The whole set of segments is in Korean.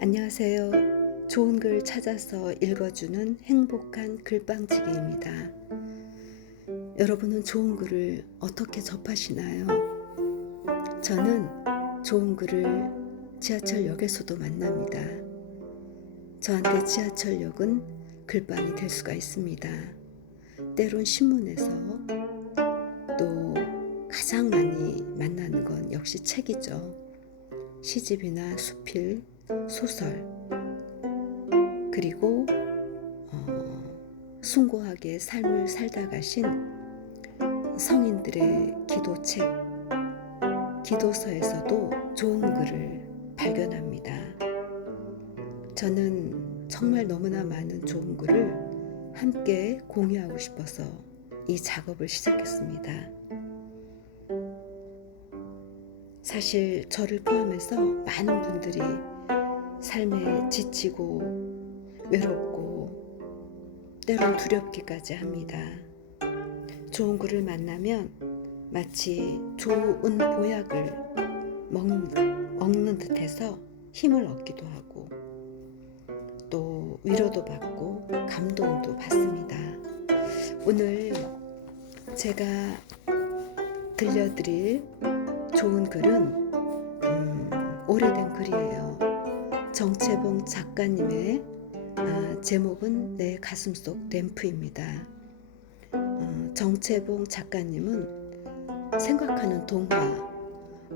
안녕하세요. 좋은 글 찾아서 읽어주는 행복한 글방지기입니다. 여러분은 좋은 글을 어떻게 접하시나요? 저는 좋은 글을 지하철역에서도 만납니다. 저한테 지하철역은 글방이 될 수가 있습니다. 때론 신문에서, 또 가장 많이 만나는 건 역시 책이죠. 시집이나 수필, 소설, 그리고 숭고하게 삶을 살다 가신 성인들의 기도책, 기도서에서도 좋은 글을 발견합니다. 저는 정말 너무나 많은 좋은 글을 함께 공유하고 싶어서 이 작업을 시작했습니다. 사실 저를 포함해서 많은 분들이 삶에 지치고 외롭고 때론 두렵기까지 합니다. 좋은 글을 만나면 마치 좋은 보약을 먹는 듯해서 힘을 얻기도 하고 또 위로도 받고 감동도 받습니다. 오늘 제가 들려드릴 좋은 글은 오래된 글이에요. 정채봉 작가님의 제목은 내 가슴속 램프입니다. 정채봉 작가님은 생각하는 동화,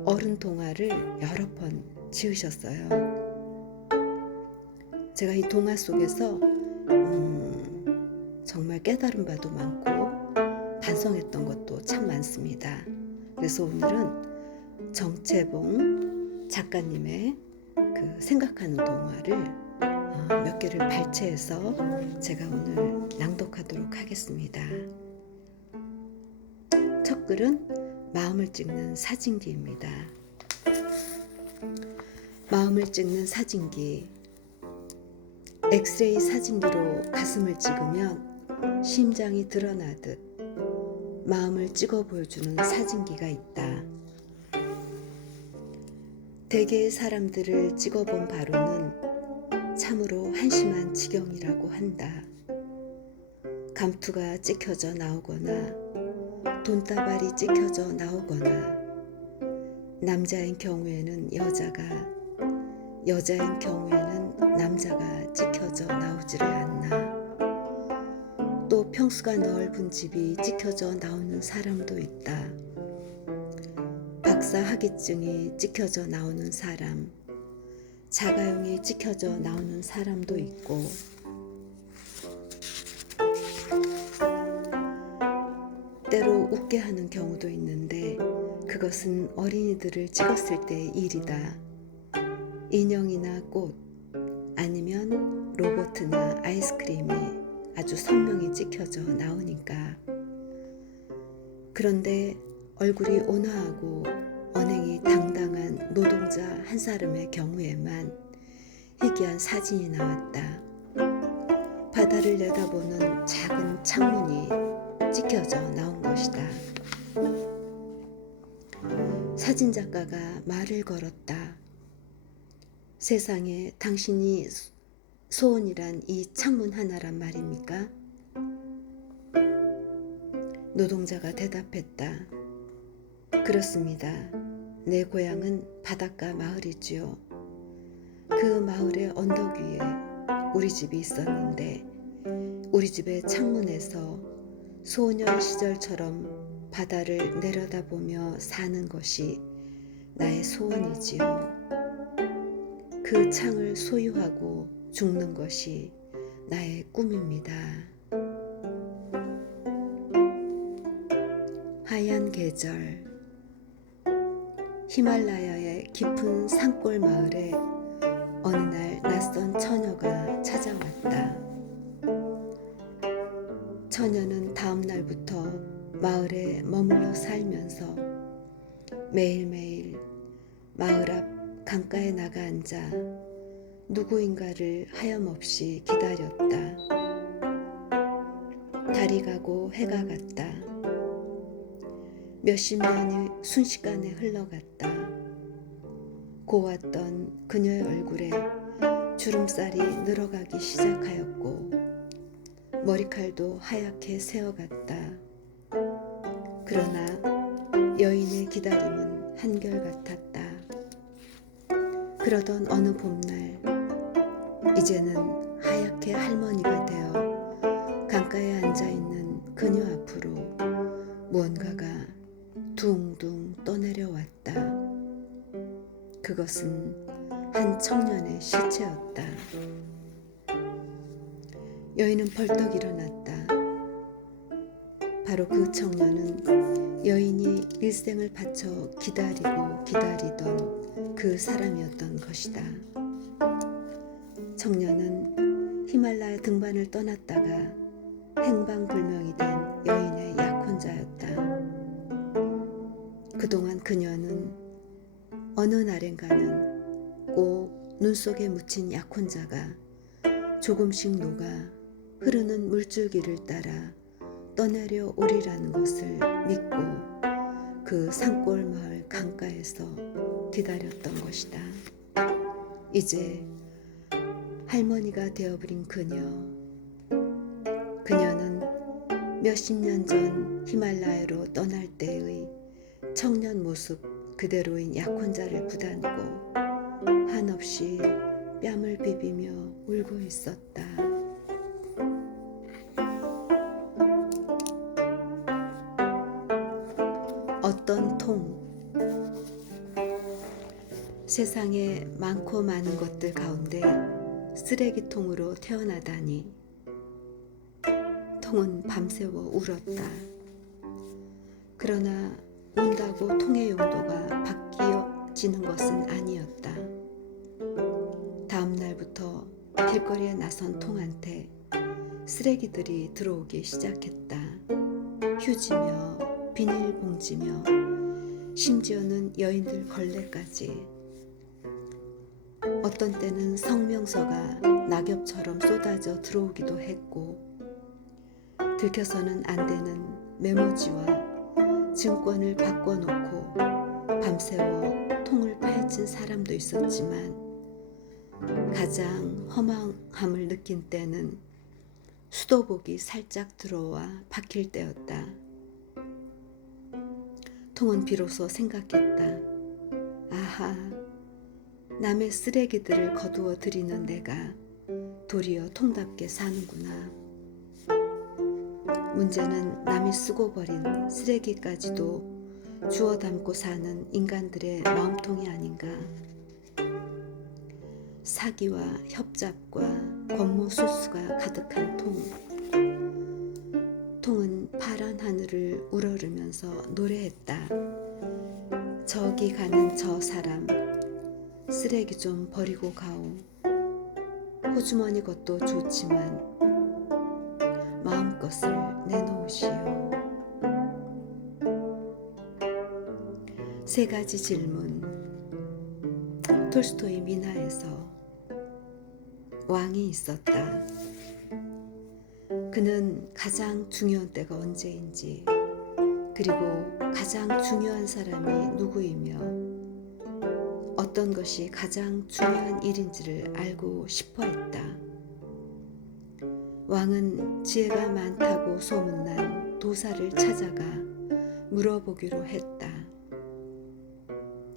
어른 동화를 여러 번 지으셨어요. 제가 이 동화 속에서 정말 깨달은 바도 많고 반성했던 것도 참 많습니다. 그래서 오늘은 정채봉 작가님의 그 생각하는 동화를 몇 개를 발췌해서 제가 오늘 낭독하도록 하겠습니다. 첫 글은 마음을 찍는 사진기입니다. 마음을 찍는 사진기. 엑스레이 사진기로 가슴을 찍으면 심장이 드러나듯 마음을 찍어 보여주는 사진기가 있다. 대개의 사람들을 찍어본 바로는 참으로 한심한 지경이라고 한다. 감투가 찍혀져 나오거나 돈다발이 찍혀져 나오거나 남자인 경우에는 여자가, 여자인 경우에는 남자가 찍혀져 나오지를 않나. 또 평수가 넓은 집이 찍혀져 나오는 사람도 있다. 박사 학위증이 찍혀져 나오는 사람, 자가용이 찍혀져 나오는 사람도 있고, 때로 웃게 하는 경우도 있는데 그것은 어린이들을 찍었을 때의 일이다. 인형이나 꽃, 아니면 로봇이나 아이스크림이 아주 선명히 찍혀져 나오니까. 그런데 얼굴이 온화하고 언행이 당당한 노동자 한 사람의 경우에만 희귀한 사진이 나왔다. 바다를 내다보는 작은 창문이 찍혀져 나온 것이다. 사진작가가 말을 걸었다. 세상에 당신이 소원이란 이 창문 하나란 말입니까? 노동자가 대답했다. 그렇습니다. 내 고향은 바닷가 마을이지요. 그 마을의 언덕 위에 우리 집이 있었는데 우리 집의 창문에서 소년 시절처럼 바다를 내려다보며 사는 것이 나의 소원이지요. 그 창을 소유하고 죽는 것이 나의 꿈입니다. 하얀 계절. 히말라야의 깊은 산골 마을에 어느 날 낯선 처녀가 찾아왔다. 처녀는 다음 날부터 마을에 머물러 살면서 매일매일 마을 앞 강가에 나가 앉아 누구인가를 하염없이 기다렸다. 달이 가고 해가 갔다. 몇십 년이 순식간에 흘러갔다. 고왔던 그녀의 얼굴에 주름살이 늘어가기 시작하였고 머리칼도 하얗게 새어갔다. 그러나 여인의 기다림은 한결같았다. 그러던 어느 봄날, 이제는 하얗게 할머니가 되어 강가에 앉아있는 그녀 앞으로 무언가가 둥둥 떠내려왔다. 그것은 한 청년의 시체였다. 여인은 벌떡 일어났다. 바로 그 청년은 여인이 일생을 바쳐 기다리고 기다리던 그 사람이었던 것이다. 청년은 히말라야 등반을 떠났다가 행방불명이 된 여인의 약혼자였다. 그동안 그녀는 어느 날엔가는 꼭 눈 속에 묻힌 약혼자가 조금씩 녹아 흐르는 물줄기를 따라 떠내려 오리라는 것을 믿고 그 산골 마을 강가에서 기다렸던 것이다. 이제 할머니가 되어버린 그녀는 몇십 년 전 히말라야로 떠날 때의 청년 모습 그대로인 약혼자를 붙안고 한없이 뺨을 비비며 울고 있었다. 어떤 통. 세상에 많고 많은 것들 가운데 쓰레기통으로 태어나다니. 통은 밤새워 울었다. 그러나 운다고 통의 용도가 바뀌어지는 것은 아니었다. 다음 날부터 길거리에 나선 통한테 쓰레기들이 들어오기 시작했다. 휴지며 비닐봉지며 심지어는 여인들 걸레까지. 어떤 때는 성명서가 낙엽처럼 쏟아져 들어오기도 했고 들켜서는 안 되는 메모지와 증권을 바꿔놓고 밤새워 통을 파헤친 사람도 있었지만 가장 허망함을 느낀 때는 수도복이 살짝 들어와 박힐 때였다. 통은 비로소 생각했다. 아하, 남의 쓰레기들을 거두어 들이는 내가 도리어 통답게 사는구나. 문제는 남이 쓰고 버린 쓰레기까지도 주워 담고 사는 인간들의 마음통이 아닌가. 사기와 협잡과 권모술수가 가득한 통. 통은 파란 하늘을 우러르면서 노래했다. 저기 가는 저 사람, 쓰레기 좀 버리고 가오. 호주머니 것도 좋지만 마음것을 내놓으시오. 세 가지 질문. 톨스토이 민화에서 왕이 있었다. 그는 가장 중요한 때가 언제인지, 그리고 가장 중요한 사람이 누구이며 어떤 것이 가장 중요한 일인지를 알고 싶어 했다. 왕은 지혜가 많다고 소문난 도사를 찾아가 물어보기로 했다.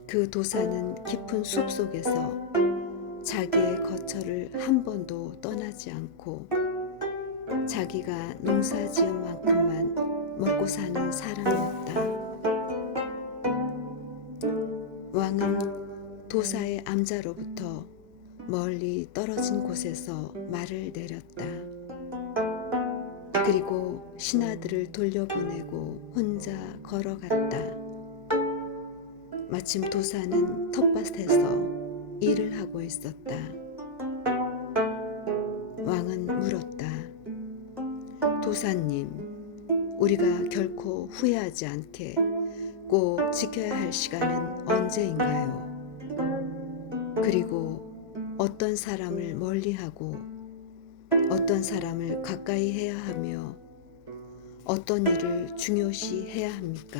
그 도사는 깊은 숲 속에서 자기의 거처를 한 번도 떠나지 않고 자기가 농사 지은 만큼만 먹고 사는 사람이었다. 왕은 도사의 암자로부터 멀리 떨어진 곳에서 말을 내렸다. 그리고 신하들을 돌려보내고 혼자 걸어갔다. 마침 도사는 텃밭에서 일을 하고 있었다. 왕은 물었다. 도사님, 우리가 결코 후회하지 않게 꼭 지켜야 할 시간은 언제인가요? 그리고 어떤 사람을 멀리하고 어떤 사람을 가까이 해야 하며 어떤 일을 중요시 해야 합니까?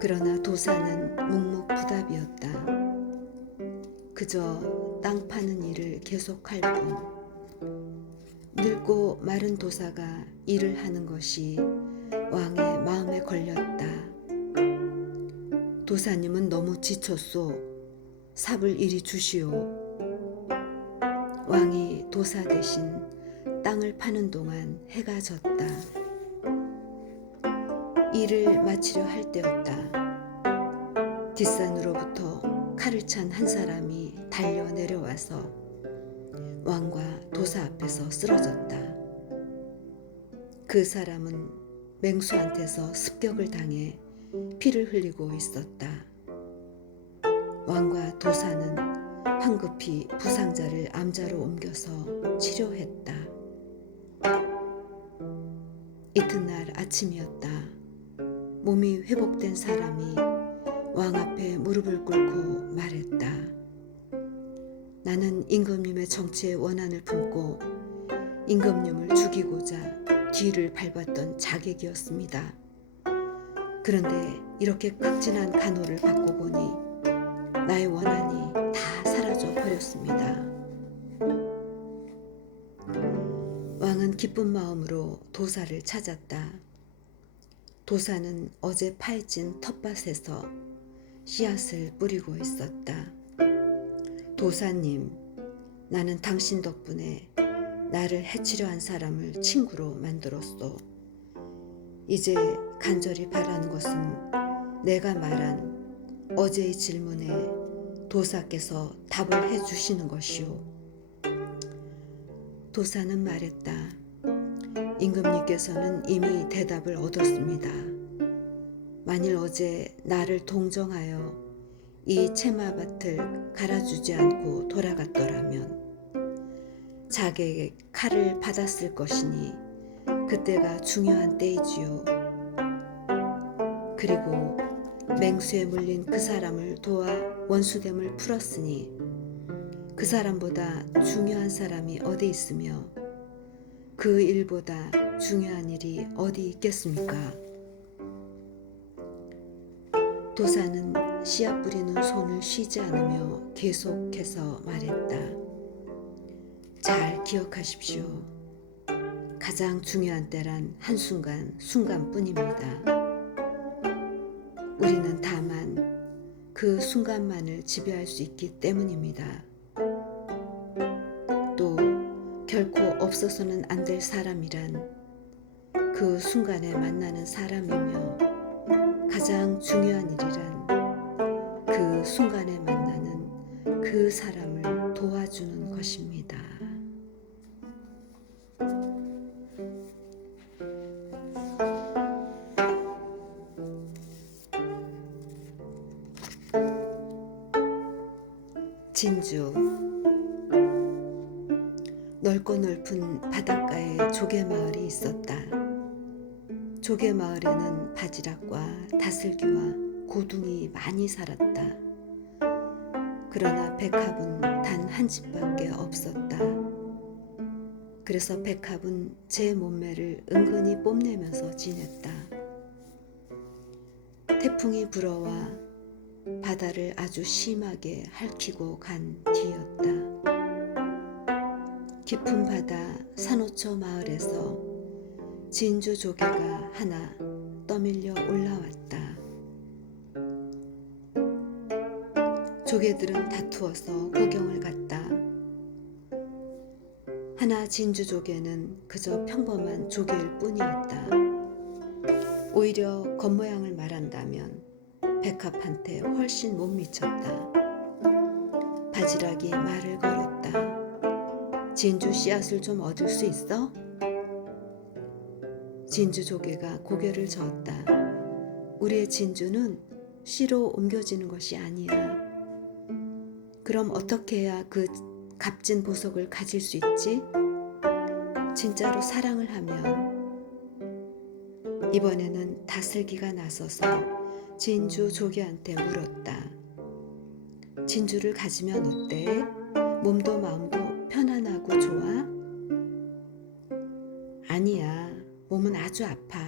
그러나 도사는 묵묵부답이었다. 그저 땅 파는 일을 계속할 뿐. 늙고 마른 도사가 일을 하는 것이 왕의 마음에 걸렸다. 도사님은 너무 지쳤소. 삽을 이리 주시오. 왕이 도사 대신 땅을 파는 동안 해가 졌다. 일을 마치려 할 때였다. 뒷산으로부터 칼을 찬 한 사람이 달려 내려와서 왕과 도사 앞에서 쓰러졌다. 그 사람은 맹수한테서 습격을 당해 피를 흘리고 있었다. 왕과 도사는 황급히 부상자를 암자로 옮겨서 치료했다. 이튿날 아침이었다. 몸이 회복된 사람이 왕 앞에 무릎을 꿇고 말했다. 나는 임금님의 정치에 원한을 품고 임금님을 죽이고자 뒤를 밟았던 자객이었습니다. 그런데 이렇게 극진한 간호를 받고 보니 나의 원한이 다 사라져 버렸습니다. 왕은 기쁜 마음으로 도사를 찾았다. 도사는 어제 파헤친 텃밭에서 씨앗을 뿌리고 있었다. 도사님, 나는 당신 덕분에 나를 해치려 한 사람을 친구로 만들었소. 이제 간절히 바라는 것은 내가 말한 어제의 질문에 도사께서 답을 해주시는 것이오. 도사는 말했다. 임금님께서는 이미 대답을 얻었습니다. 만일 어제 나를 동정하여 이 채마밭을 갈아주지 않고 돌아갔더라면 자객의 칼을 받았을 것이니 그때가 중요한 때이지요. 그리고 맹수에 물린 그 사람을 도와 원수됨을 풀었으니 그 사람보다 중요한 사람이 어디 있으며 그 일보다 중요한 일이 어디 있겠습니까? 도사는 씨앗 뿌리는 손을 쉬지 않으며 계속해서 말했다. 잘 기억하십시오. 가장 중요한 때란 한순간, 순간뿐입니다. 우리는 다만 그 순간만을 지배할 수 있기 때문입니다. 또 결코 없어서는 안 될 사람이란 그 순간에 만나는 사람이며 가장 중요한 일이란 그 순간에 만나는 그 사람을 도와주는 것입니다. 진주. 넓고 넓은 바닷가에 조개마을이 있었다. 조개마을에는 바지락과 다슬기와 고둥이 많이 살았다. 그러나 백합은 단 한 집밖에 없었다. 그래서 백합은 제 몸매를 은근히 뽐내면서 지냈다. 태풍이 불어와 바다를 아주 심하게 핥히고 간 뒤였다. 깊은 바다 산호초 마을에서 진주 조개가 하나 떠밀려 올라왔다. 조개들은 다투어서 구경을 갔다. 하나 진주 조개는 그저 평범한 조개일 뿐이었다. 오히려 겉모양을 말한다면 백합한테 훨씬 못 미쳤다. 바지락이 말을 걸었다. 진주 씨앗을 좀 얻을 수 있어? 진주 조개가 고개를 저었다. 우리의 진주는 씨로 옮겨지는 것이 아니야. 그럼 어떻게 해야 그 값진 보석을 가질 수 있지? 진짜로 사랑을 하면. 이번에는 다슬기가 나서서 진주 조개한테 물었다. 진주를 가지면 어때? 몸도 마음도 편안하고 좋아? 아니야. 몸은 아주 아파.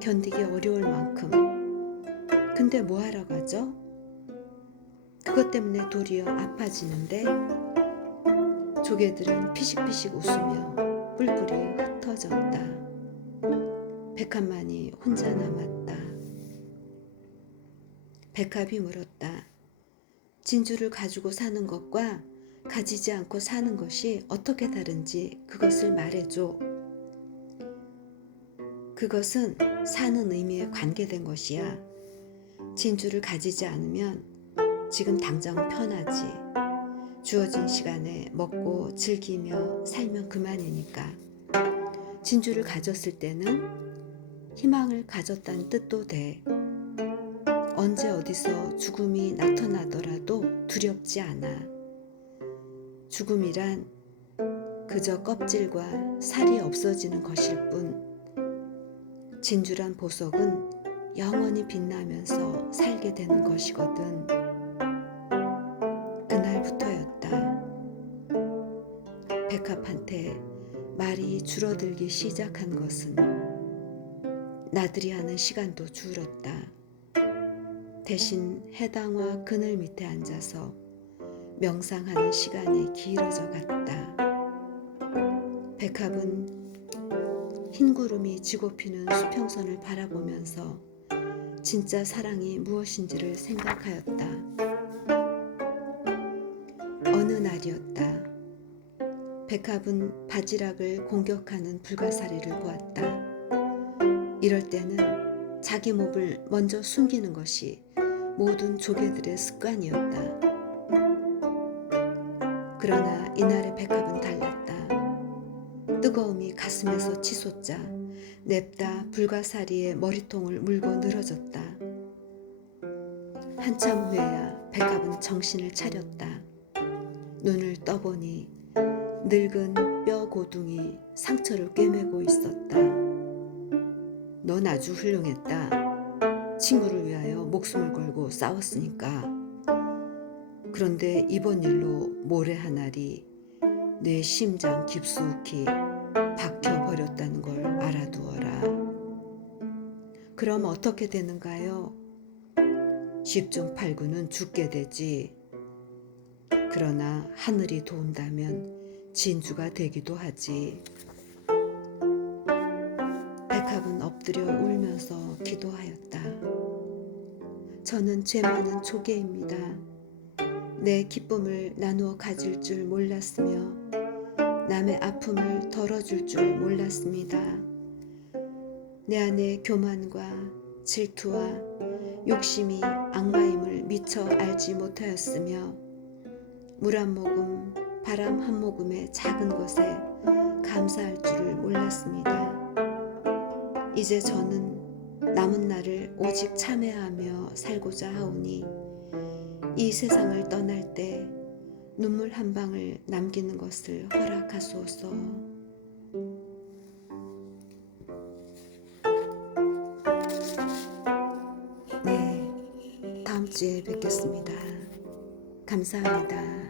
견디기 어려울 만큼. 근데 뭐 하러 가죠? 그것 때문에 도리어 아파지는데 조개들은 피식피식 웃으며 뿔뿔이 흩어졌다. 백합만이 혼자 남았다. 백합이 물었다. 진주를 가지고 사는 것과 가지지 않고 사는 것이 어떻게 다른지 그것을 말해줘. 그것은 사는 의미에 관계된 것이야. 진주를 가지지 않으면 지금 당장은 편하지. 주어진 시간에 먹고 즐기며 살면 그만이니까. 진주를 가졌을 때는 희망을 가졌다는 뜻도 돼. 언제 어디서 죽음이 나타나더라도 두렵지 않아. 죽음이란 그저 껍질과 살이 없어지는 것일 뿐, 진주란 보석은 영원히 빛나면서 살게 되는 것이거든. 그날부터였다. 백합한테 말이 줄어들기 시작한 것은 나들이 하는 시간도 줄었다. 대신 해당화 그늘 밑에 앉아서 명상하는 시간이 길어져 갔다. 백합은 흰 구름이 지고 피는 수평선을 바라보면서 진짜 사랑이 무엇인지를 생각하였다. 어느 날이었다. 백합은 바지락을 공격하는 불가사리를 보았다. 이럴 때는 자기 몹을 먼저 숨기는 것이 모든 조개들의 습관이었다. 그러나 이날의 백합은 달랐다. 뜨거움이 가슴에서 치솟자 냅다 불가사리의 머리통을 물고 늘어졌다. 한참 후에야 백합은 정신을 차렸다. 눈을 떠보니 늙은 뼈 고둥이 상처를 꿰매고 있었다. 넌 아주 훌륭했다. 친구를 위하여 목숨을 걸고 싸웠으니까. 그런데 이번 일로 모래 한 알이 내 심장 깊숙이 박혀버렸다는 걸 알아두어라. 그럼 어떻게 되는가요? 10중 8구는 죽게 되지. 그러나 하늘이 도운다면 진주가 되기도 하지. 백합은 엎드려 울면서 기도하였다. 저는 죄 많은 조개입니다. 내 기쁨을 나누어 가질 줄 몰랐으며 남의 아픔을 덜어줄 줄 몰랐습니다. 내 안의 교만과 질투와 욕심이 악마임을 미처 알지 못하였으며 물 한 모금, 바람 한 모금의 작은 것에 감사할 줄을 몰랐습니다. 이제 저는 남은 날을 오직 참회하며 살고자 하오니 이 세상을 떠날 때 눈물 한 방울 남기는 것을 허락하소서. 네, 다음 주에 뵙겠습니다. 감사합니다.